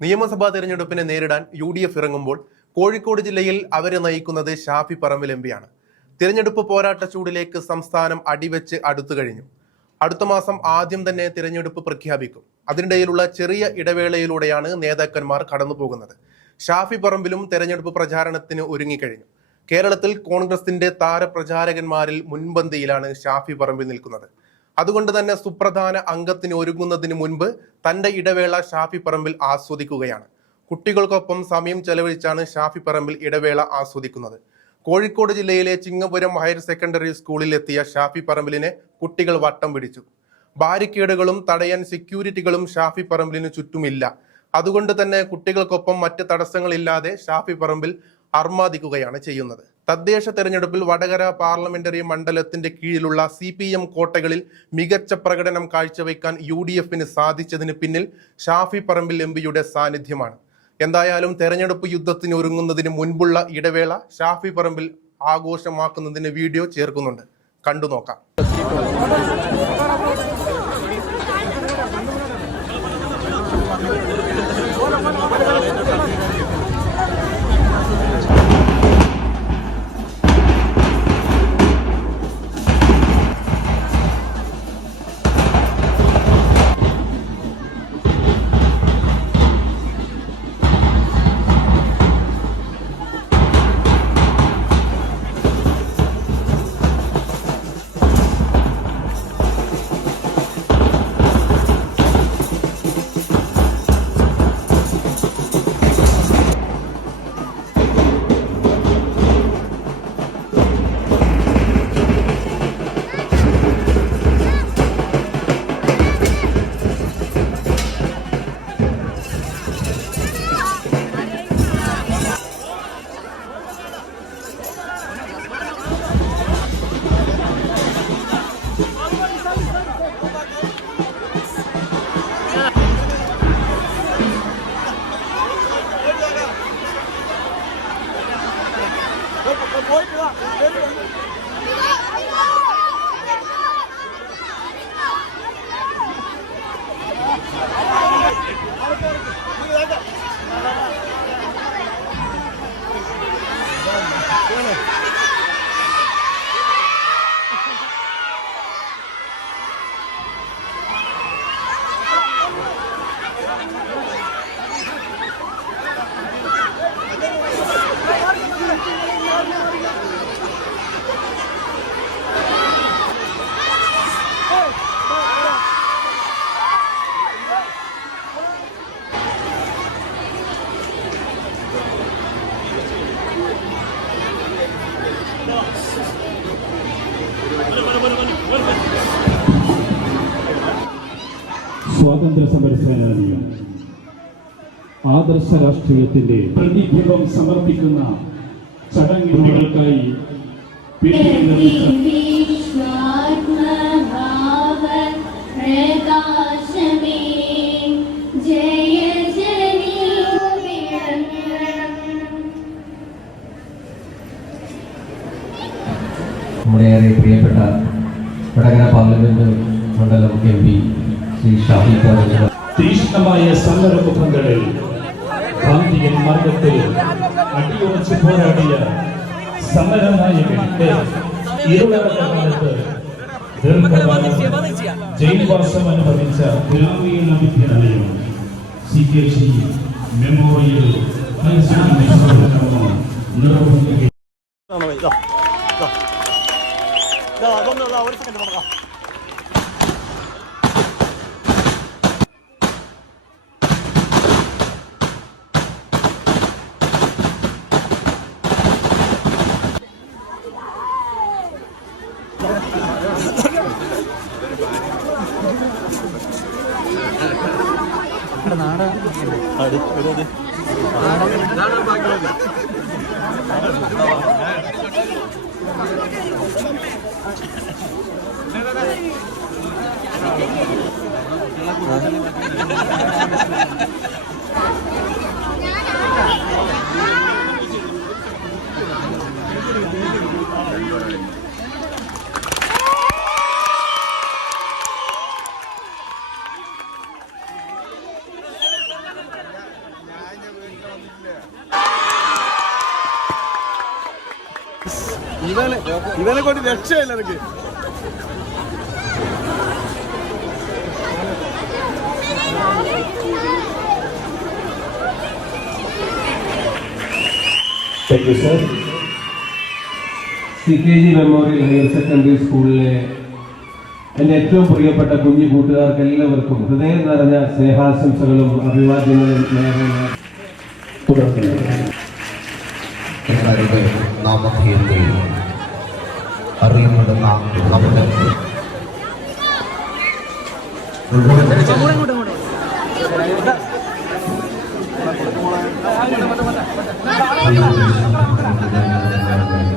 നിയമസഭാ തെരഞ്ഞെടുപ്പിനെ നേരിടാൻ UDF ഇറങ്ങുമ്പോൾ കോഴിക്കോട് ജില്ലയിൽ അവരെ നയിക്കുന്നത് ഷാഫി പറമ്പിൽ എംപിയാണ്. തിരഞ്ഞെടുപ്പ് പോരാട്ട ചൂടിലേക്ക് സംസ്ഥാനം അടിവെച്ച് അടുത്തു കഴിഞ്ഞു. അടുത്ത മാസം ആദ്യം തന്നെ തിരഞ്ഞെടുപ്പ് പ്രഖ്യാപിക്കും. അതിനിടയിലുള്ള ചെറിയ ഇടവേളയിലൂടെയാണ് നേതാക്കന്മാർ കടന്നുപോകുന്നത്. ഷാഫി പറമ്പിലും തെരഞ്ഞെടുപ്പ് പ്രചാരണത്തിന് ഒരുങ്ങിക്കഴിഞ്ഞു. കേരളത്തിൽ കോൺഗ്രസിന്റെ താരപ്രചാരകന്മാരിൽ മുൻപന്തിയിലാണ് ഷാഫി പറമ്പിൽ നിൽക്കുന്നത്. അതുകൊണ്ട് തന്നെ സുപ്രധാന അംഗത്തിന് ഒരുങ്ങുന്നതിന് മുൻപ് തന്റെ ഇടവേള ഷാഫി പറമ്പിൽ ആസ്വദിക്കുകയാണ്. കുട്ടികൾക്കൊപ്പം സമയം ചെലവഴിച്ചാണ് ഷാഫി പറമ്പിൽ ഇടവേള ആസ്വദിക്കുന്നത്. കോഴിക്കോട് ജില്ലയിലെ ചിങ്ങപുരം ഹയർ സെക്കൻഡറി സ്കൂളിൽ എത്തിയ ഷാഫി പറമ്പിലിനെ കുട്ടികൾ വട്ടം പിടിച്ചു. ബാരിക്കേഡുകളും തടയാൻ സെക്യൂരിറ്റികളും ഷാഫി പറമ്പിലിന് ചുറ്റുമില്ല. അതുകൊണ്ട് തന്നെ കുട്ടികൾക്കൊപ്പം മറ്റ് തടസ്സങ്ങളില്ലാതെ ഷാഫി പറമ്പിൽ അർമാദിക്കുകയാണ് ചെയ്യുന്നത്. തദ്ദേശ തെരഞ്ഞെടുപ്പിൽ വടകര പാർലമെന്ററി മണ്ഡലത്തിന്റെ കീഴിലുള്ള CPM കോട്ടകളിൽ മികച്ച പ്രകടനം കാഴ്ചവെക്കാൻ UDFന് സാധിച്ചതിന് പിന്നിൽ ഷാഫി പറമ്പിൽ എംപിയുടെ സാന്നിധ്യമാണ്. എന്തായാലും തെരഞ്ഞെടുപ്പ് യുദ്ധത്തിന് ഒരുങ്ങുന്നതിന് മുൻപുള്ള ഇടവേള ഷാഫി പറമ്പിൽ ആഘോഷമാക്കുന്നതിന് വീഡിയോ ചേർക്കുന്നുണ്ട്. കണ്ടു നോക്കാം. സ്വാതന്ത്ര്യ സമര സേനാനിയും ആദർശ രാഷ്ട്രീയത്തിന്റെ പ്രതിബിംബം സമർപ്പിക്കുന്ന ചടങ്ങുകൾക്കായി നമ്മുടെയേറെ പ്രിയപ്പെട്ട വടകര പാർലമെന്റ് മണ്ഡലം MP ശ്രീ ഷാഫി പറമ്പിൽ തീക്ഷ്ണമായ സമരമുഖങ്ങളിൽ ഗാന്ധിയൻ മാർഗത്തിൽ അടിയുറച്ച് പോരാടിയ സമരനായകന്റെ ഇരുളടഞ്ഞ കാലത്ത് ദീർഘകാലം ജയിൽവാസം അനുഭവിച്ച ഗ്രാമീണ വിദ്യാലയം CKG മെമ്മോറിയൽ നിർവഹിക്കുകയും ഇവനെ കൊണ്ട് രക്ഷയില്ല എനിക്ക്. Thank you sir. CKG memorial higher secondary സ്കൂളിലെ എൻ്റെ ഏറ്റവും പ്രിയപ്പെട്ട കുഞ്ഞു കൂട്ടുകാർക്ക് എല്ലാവർക്കും ഹൃദയം നിറഞ്ഞ സ്നേഹാശംസകളും അഭിവാദ്യങ്ങളും നേരുന്നു. തുടർന്ന് എന്നറിവ് നാമധേയത്തെ അറിയുന്നത് നാം നമ്മുടെ